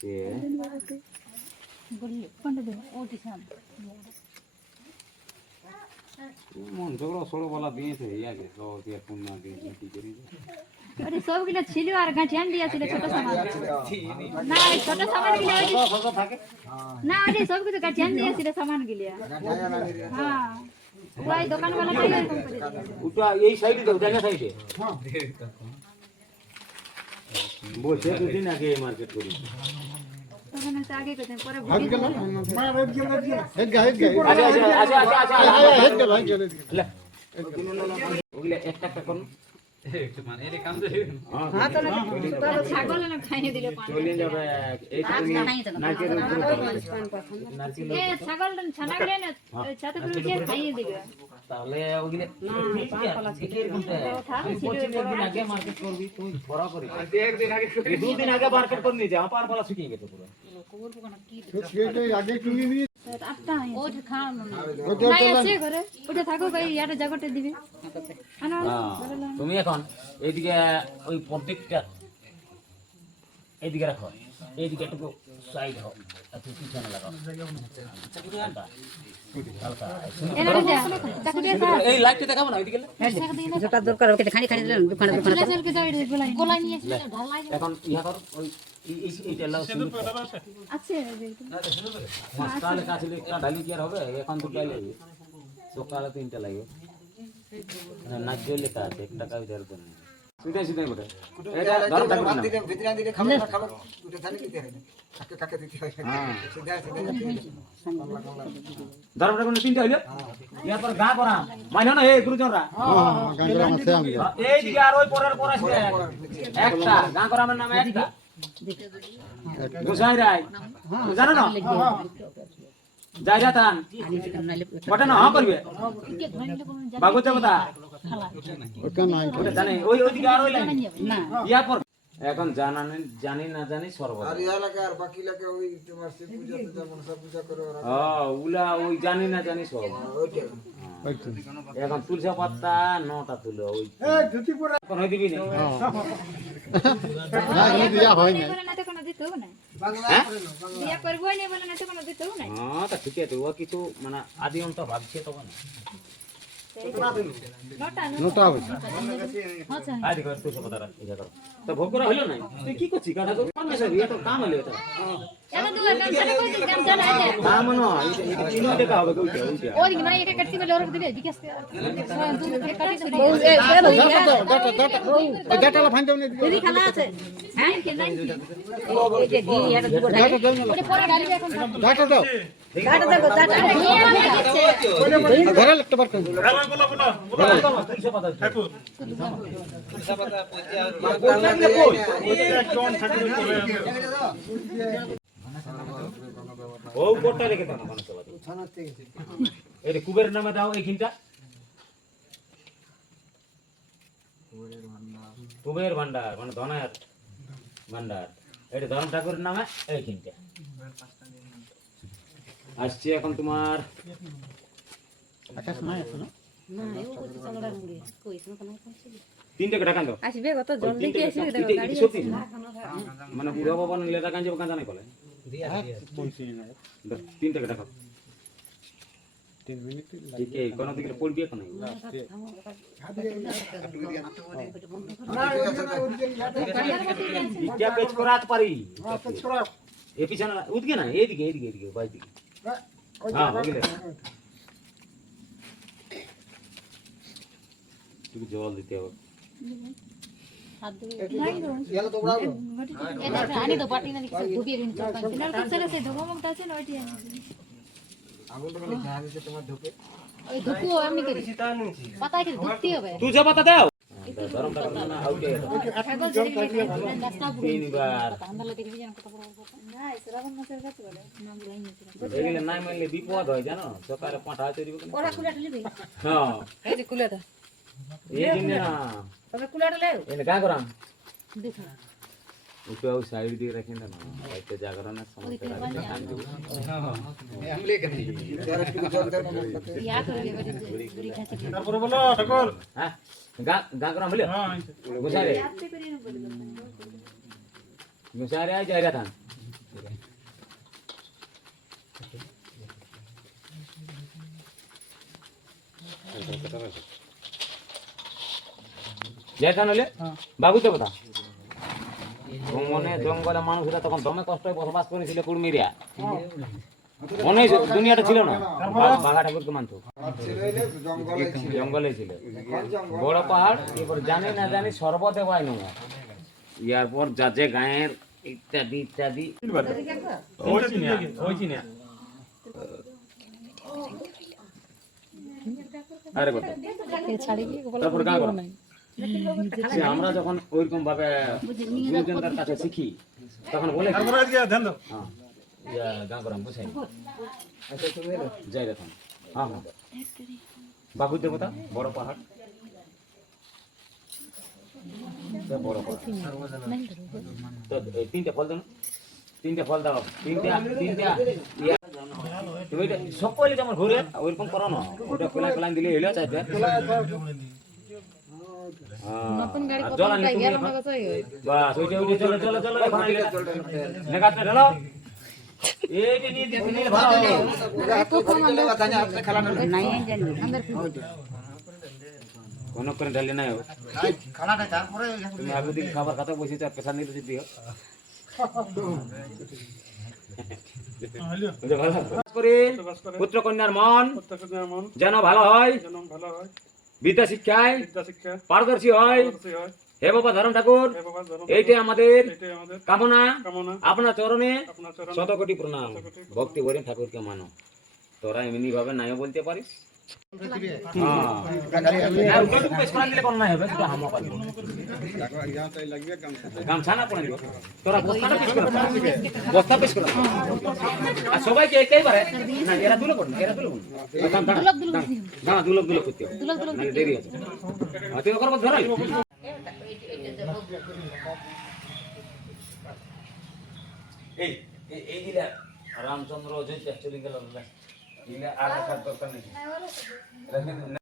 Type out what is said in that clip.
সে মন ঝগড়া সড়ো দিয়েছে ইয়াকে সব দিয়ে পুণ্য দিয়ে কি করি আরে সবগুলো ছিল আর গাঁঠিয়ান দিয়েছিল ছোট সামান না ছোট সামান গুলো থাকে না আরে সবগুলো গাঁঠিয়ান দিয়েছিল সামান গুলো হ্যাঁ ওই দোকান वाला টাই এরকম করে ওটা এই সাইডে দাও জায়গা সাইডে হ্যাঁ বসে দুদিন আগে মার্কেট করি তখন তো আগে করতেন পরে হাত গেল মা রেড গেল হেড গা আচ্ছা লে ওগুলা একটা একটা করুন একটু মানে এর কাম দেই হ্যাঁ তো ছাগল না খাইয়ে দিলে পানি চলে যাবে এই তুমি নারকেল এ ছাগল ছানা গেলে না ছাতে করে কে খাইয়ে দিবে তাহলে ওগুলা দিন আগে মার্কেট করবি তুই বড় করি একদিন আগে দুদিন আগে মার্কেট করে নিয়ে যা পার পালা শুকিয়ে গেছে পুরো আগে কিনে নিয়ে আটটা ওটা খাওয়া না আছে ঘরে ওটা থাকো ভাই ইয়াটা জায়গাটা দিবে তুমি এখন এইদিকে ওই প্রত্যেকটা এইদিকে রাখো এইদিকে একটু সাইড হও একটু পিছনে লাগাও এই লাইটটা দেখাবো না ওইদিকে যেটা দরকার ওকে খানি খানি দিলেন দোকানে এখন ইহা করো ওই এইটা লাও আছে সকালে কাছে একটা ডালি কি আর হবে এখন দুটো লাগবে সকালে তিনটা লাগবে না গেলে তা একটা কাজ দেওয়ার জন্য সুইটা সুইটা বটে এটা ধর থাকবে না ভিতরে দিলে খাবে না খাবে ওটা জানি কি দেয় কাকে কাকে দিতে হয় হ্যাঁ সিধা ধর থাকবে না তিনটা হইলো ইয়ার পর গা করা মাইনো না এই গুরুজনরা হ্যাঁ গাঙ্গরা মাছে আমি এই দিকে আর ওই পরের পর আসবে একটা গা করা আমার নাম একটা গোসাই রাই জানো না যাই রাতান ওটা না হ্যাঁ করবে বাগত দেবতা ওটা নাই ওটা জানে ওই ওইদিকে আর ওই লাইন না ইয়া পর এখন জানি না জানি সর্বদা আর ইয়া লাগে আর বাকি লাগে ওই তোমার শিব পূজাতে যেমন সব পূজা করে ওরা উলা ওই জানি না জানি সব ওইটা এখন তুলসী পাতা 9টা তুলো ওই এই ধুতি পরে কোন হই দিবি না না এই দিয়া হয় না বলে না তো কোনো দিতেও না বাংলা বিয়া করবো না বলে না তো কোনো দিতেও না হ্যাঁ তা ঠিক আছে ও কিছু মানে আদি অন্ত ভাবছে তখন নটা হইছে আচ্ছা আই দেখো তুলসী পাতা ইয়া করো তো ভোগ করা হলো না তুই কি করছিস কাটা তো কাম আছে এটা তো কাম হলো এটা কেন তুই কাম ছাড়া কই কাম ছাড়া আছে কাম না এটা কিলো টাকা হবে কইটা ওইটা ওই মানে এটা কাটতে বলে ওর দিবে জিজ্ঞেস করে কাটি ডাটা ফাইন দাও না দিদি খালা আছে হ্যাঁ কে নাই এই যে ঘি এটা দিব ডাটা দাও না ওরে পরে ডালি এখন ডাটা দাও ডাটা দেবো ডাটা ঘরে একটা বার করে তুলসী পাতা ঠাকুর ও কোটটা রেখে দাও না মানুষের বাড়ি এই কুবেরের নামে দাও এইখানটা কুবের ভান্ডার মানে ধনার ভান্ডার এটা ধর্ম ঠাকুরের নামে এইখানটা আসছে এখন তোমার আকাশ নাই আছে না তিনটে টাকা কাঁদো আসবে কত জলদি কি আসবে দেখো গাড়ি সত্যি মানে বুড়া বাবা নিলে টাকা কাঁদবে কাঁদা নাই বলে তিনটে টাকা 3 মিনিট ঠিক এই কোন দিকে পড়বি এখন ইটা পেজ করাতে পারি এই পিছনে উঠকে না এইদিকে এইদিকে এইদিকে বাই দিকে হ্যাঁ ওইদিকে তুই জল দিতে হবে হাত ধরে এলা তো বড়াও এটা আনি তো পাটি না কিছু ঢুকিয়ে দিন চল তো চলে সে ঢোকা মত আছে না ওইটি আগুন তো মানে ঝাড় দিতে তোমার ঢোকে ওই ঢুকু এমনি করে পাতা কি ঢুকতে হবে তুই যা পাতা দাও গরম টাকা না আউটে ছাগল যদি রাস্তা পুরো তিনবার আন্দালে দেখবি যেন কত বড় কথা না শ্রাবণ মাসের কাছে বলে নাম লাইনি এগুলো নাই মানলে বিপদ হয় জানো সকালে পাঠা তৈরি করবে ওরা কুলাটা নেবে হ্যাঁ এই যে কুলাটা এই দিন না তবে কুলাটা লে এনে কা করাম দেখো ওটা ওই সাইড দিয়ে রাখেন না একটা জাগরণের সময় আমলে কেন যারা একটু জল দেন ইয়া করে দেবে গুড়ি খাচ্ছে তারপরে বলো ঠাকুর হ্যাঁ গা করাম বলে গোসারে গোসারে আই যাই রাতান যেটা নইলে বাবুতে কথা মনে জঙ্গলে মানুষরা তখন দমে কষ্টে বসবাস করেছিল কুড়মিরিয়া মনে হয়েছে দুনিয়াটা ছিল না বাঘা ঠাকুরকে মানতো জঙ্গলে ছিল বড় পাহাড় এরপর জানি না জানি সর্বদেব আইন ইয়ার পর যা যে গায়ের ইত্যাদি ইত্যাদি আরে কথা তারপর গা করা সে আমরা যখন ওইরকম ভাবে গুরুজনদের কাছে শিখি তখন বলে কি? হ্যাঁ ইয়া গা করা বুঝাই যাই দেখুন হ্যাঁ হ্যাঁ বাবু দেবতা বড় পাহাড় বড় পাহাড় তো এই তিনটে ফল দেন তিনটে ফল দাও তিনটা তুমি সকলে যেমন ঘুরে ওইরকম করো না ওটা প্ল্যান প্ল্যান দিলে হইলো চাইবে নতুন গাড়ি কত জল আনলে টাকা তুমি গেল এখন- না কত বাস ওইটা ওইটা চলো চলো চলো এখন আইলে নেগাতে ঢালো এইটা নিয়ে দিতে নিলে ভালো হবে নাই জানি কোন করে ঢালি নাই হবে তুমি আগে দিন খাবার খাতে বসেছো আর পেশা নিতে দিও পুত্র কন্যার মন যেন ভালো হয় বিদ্যা শিক্ষায় পারদর্শী হয় হে বাবা ধরম ঠাকুর এইটাই আমাদের কামনা আপনার চরণে শত কোটি প্রণাম ভক্তি ভরে ঠাকুরকে মানো তোরা এমনি ভাবে নাইও বলতে পারিস গামছা না পড়ে তোরা বস্তা পেশ কর আর সবাইকে একেবারে না এরা দুলো করুন এরা দুলো করুন না দুলো দুলো করতে হবে দেরি আছে তুই করবো ধরাই এই দিলা রামচন্দ্র অযোধ্যা চলে গেল আর দরকার নেই